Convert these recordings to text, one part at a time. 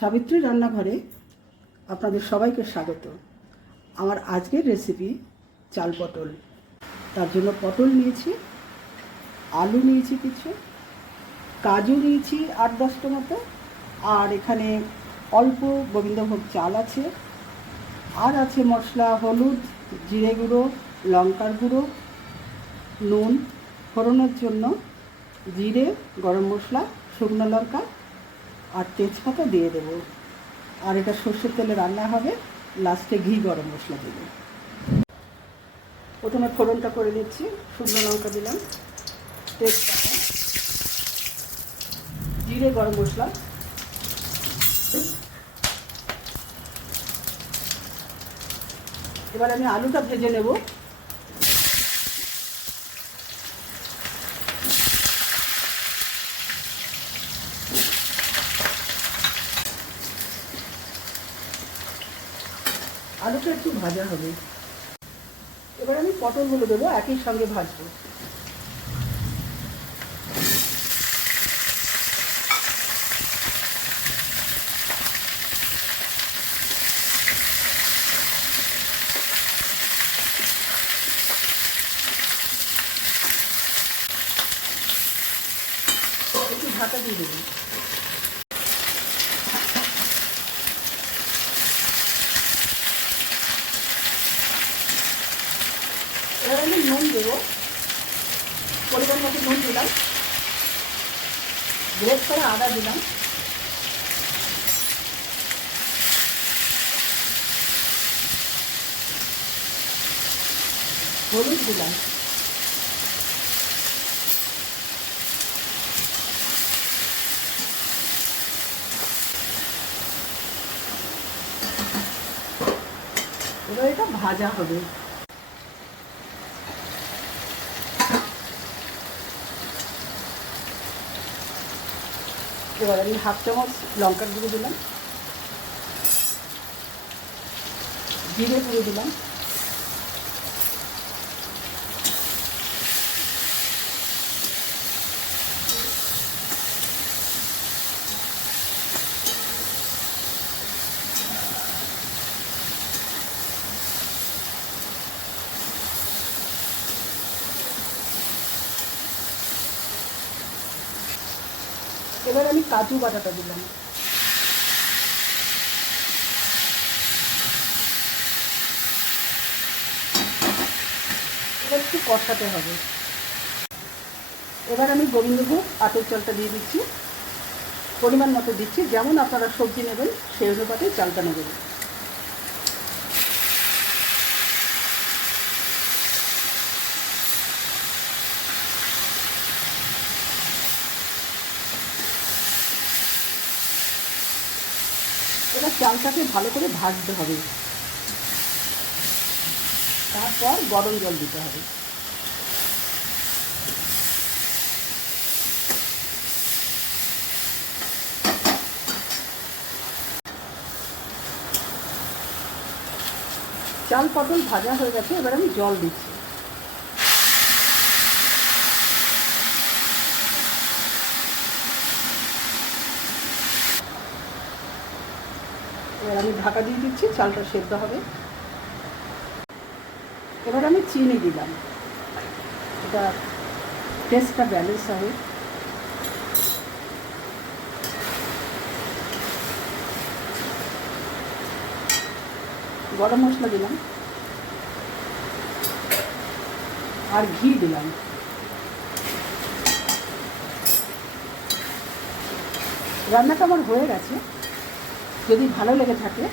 সাবিত্রী রান্নাঘরে আপনাদের সবাইকে স্বাগত। আমার আজকের রেসিপি চাল পটল। তার জন্য পটল নিয়েছি, আলু নিয়েছি কিছু, কাজু নিয়েছি 8-10টা মতো, আর এখানে অল্প গোবিন্দভোগ চাল আছে, আর আছে মশলা হলুদ, জিরে গুঁড়ো, লঙ্কার গুঁড়ো, নুন, ফোড়নের জন্য জিরে, গরম মশলা, শুকনো লঙ্কা আর তেজপাতা দিয়ে দেবো। আর এটা সর্ষের তেলে রান্না হবে, লাস্টে ঘি গরম মশলা দেবো। প্রথমে ফোড়নটা করে নিচ্ছি। শুকনো লঙ্কা দিলাম, তেজপাতা, জিরে, গরম মশলা, এবার আমি আলুটা ভেজে নেব। আলুটা একটু ভাজা হবে। এবার আমি পটলগুলো দেবো, একই সঙ্গে ভাজবো। একটু ঢাকা দিয়ে দেবো। এবার আমি নুন দেবো, পরিমাণ মতো নুন দিলাম, গ্রেট করা আদা দিলাম, হলুদ দিলাম, এবার এটা ভাজা হবে। এবার আমি 1/2 চামচ লঙ্কার গুঁড়ো দিলাম, জিরে গুঁড়ো দিলাম, এবার আমি কাজু বাটাটা দিলাম, এবার একটু কষাতে হবে। এবার আমি গোবিন্দভোগ আতপ চালটা দিয়ে দিচ্ছি, পরিমাণ মতো দিচ্ছি, যেমন আপনারা সবজি নেবেন সেই অনুপাতে চালটা নেবেন। এবার চালটাকে ভালো করে ভাজতে হবে, তারপর গরম জল দিতে হবে। চাল পটল ভাজা হয়ে গেছে, এবার আমি জল দিচ্ছি। এবার আমি ঢাকা দিয়ে দিচ্ছি, চালটা সেদ্ধ হবে। এবার আমি চিনি দিলাম, এটা টেস্টটা ব্যালেন্স হবে। গরম মশলা দিলাম আর ঘি দিলাম। রান্নাটা আমার হয়ে গেছে। যদি ভালো লেগে থাকে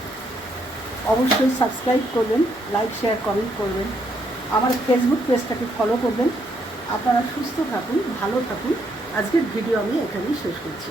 অবশ্যই সাবস্ক্রাইব করবেন, লাইক, শেয়ার, কমেন্ট করবেন, আমার ফেসবুক পেজটাকে ফলো করবেন। আপনারা সুস্থ থাকুন, ভালো থাকুন। আজকের ভিডিও আমি এখানেই শেষ করছি।